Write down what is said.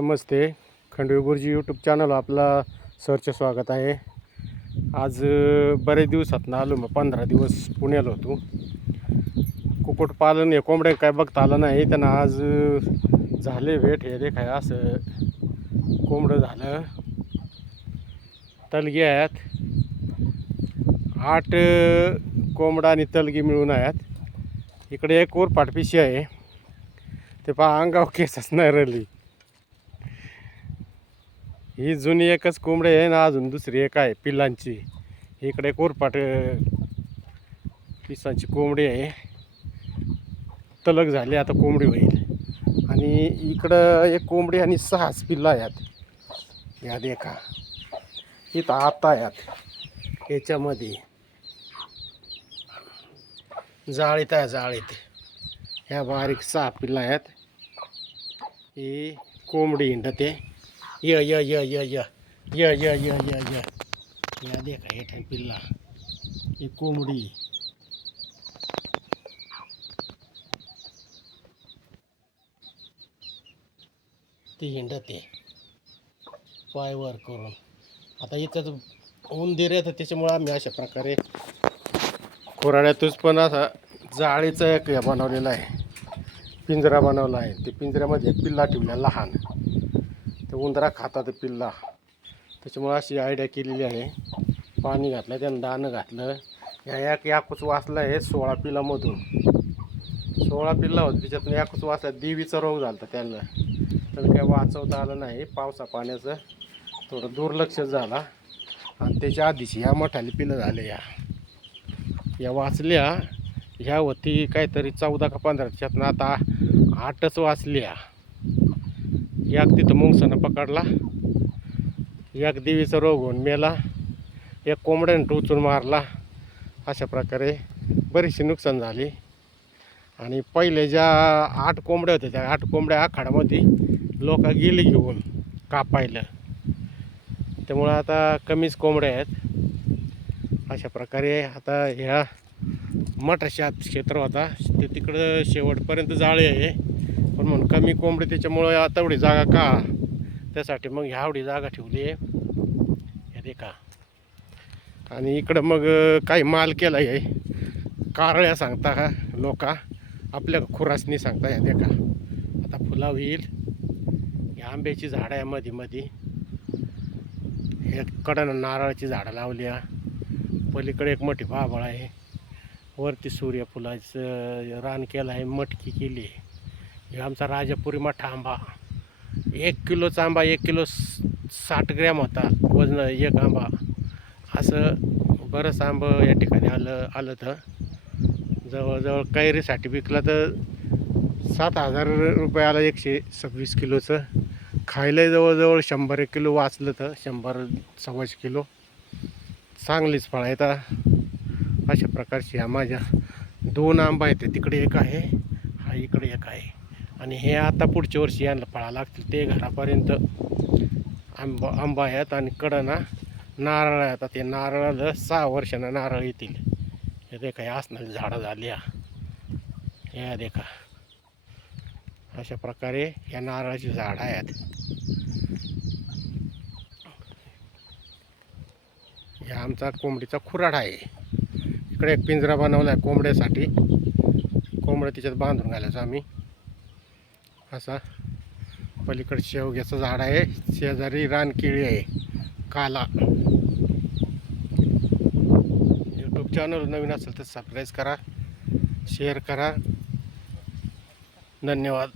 नमस्ते. खंडवी गुरुजी YouTube channel आपला सरचे स्वागत आहे. आज बरेच दिवसात आलो मग पंधरा दिवस पुण्याला होतो. कुक्कुटपालन हे कोंबड्या काय बघता आलं नाही त्यांना आज झाले भेट हे रे काय असं कोंबडं झालं. तलगी आहेत. आठ कोंबडा आणि तलगी मिळून आहेत. इकडे एक ओर पाठपिशी आहे. ते पहा अंगाव केसच नाही राहिली. ही जुनी एकच कोंबडी आहे ना अजून दुसरी एक आहे पिल्लांची. इकडे कोरपाट पिसांची कोंबडी आहे. तलग झाली आता कोंबडी होईल. आणि इकडं एक कोंबडी आणि सहाच पिल्ला आहेत. या देखा. इथं आता आहेत. याच्यामध्ये जाळीत आहे जाळीत. ह्या बारीक सहा पिल्ला आहेत. ही कोंबडी हिंडते. य य य य य य य य य य या देखा हे पिल्ला ही कोंबडी ती हिंडते पाय वर करून. आता इथं उंदीर दिरे तर त्याच्यामुळं आम्ही अशा प्रकारे खोराड्यातच पण असा जाळीचा एक बनवलेला आहे. पिंजरा बनवला आहे. ते पिंजऱ्यामध्ये एक पिल्ला ठेवला लहान. ते उंदरा खातात पिल्ला. त्याच्यामुळं अशी आयडिया केलेली आहे. पाणी घातलं त्यानं दाणं घातलं. या एक याकूच वाचला आहे सोळा पिल्लामधून. सोळा पिल्ला होते त्याच्यातून याकूच वाचला देवीचा रोग झाला होता त्यांना तर काही वाचवता आलं नाही पावसा पाण्याचं. थोडं दुर्लक्ष झाला. आणि त्याच्या आधीची ह्या मोठाली पिल्लं झाले या. या वाचल्या. ह्या होती काहीतरी चौदा का पंधरा त्याच्यातनं आता आठच वाचल्या. एक तिथं मुंगसानं पकडला. एक देवीचा रोग होऊन मेला. एक कोंबड्यानं टोचून मारला. अशा प्रकारे बरीचशी नुकसान झाली. आणि पहिले ज्या आठ कोंबड्या होत्या त्या आठ कोंबड्या आखाडामध्ये लोक गेले घेऊन कापायला. त्यामुळं आता कमीच कोंबड्या आहेत. अशा प्रकारे आता ह्या मठाच्या क्षेत्र होता. ते तिकडं शेवटपर्यंत जाळे आहे. पण म्हणून कमी कोंबडी त्याच्यामुळं तेवढी जागा का? त्यासाठी मग ह्यावडी जागा ठेवली आहे. हे का आणि इकडं मग काही माल केला आहे. कारळ्या सांगता का लोका? आपल्या खुरासनी सांगता या का आता फुला होईल ह्या आंब्याची झाडं आहे मध्ये मध्ये हे कडनं नारळाची झाडं लावली आहे पलीकडे एक मोठी बाबळ आहे. वरती सूर्यफुलाचं रान केलं आहे मटकी केली आहे. हे आमचा राजापुरी मठा आंबा. एक किलोचा आंबा एक किलो साठ ग्रॅम होता. वजन एक आंबा. असं बरंच आंबं या ठिकाणी आलं आलं तर. जवळजवळ कैरीसाठी विकला तर सात हजार रुपयाला एकशे सव्वीस किलोचं. खायला जवळजवळ शंभर एक किलो वाचलं तर शंभर सव्वाशे किलो. चांगलीच फळं आहेत. अशा प्रकारची ह्या माझ्या दोन आंबा आहेत. तिकडे एक आहे हा इकडे एक आहे. आणि हे आता पुढच्या वर्षी यांना फळा लागतील. ते घरापर्यंत आंबा आंबा आहेत आणि कडना नारळ आहेत. ते नारळाला सहा वर्षानं नारळ येतील. हे देखा हे असणारी झाडं झाली हा. हे देखा. अशा प्रकारे या नारळाची झाडं आहेत. हे आमचा कोंबडीचा खुराड आहे. इकडे एक पिंजरा बनवला आहे कोंबड्यासाठी. कोंबड्या त्याच्यात बांधून घालायचं आम्ही. असा. पलीकडे शेवग्याचं झाड आहे. शेजारी रानकेळी आहे. काला. यूट्यूब चॅनल नवीन असेल तर सबस्क्राईब करा शेअर करा. धन्यवाद.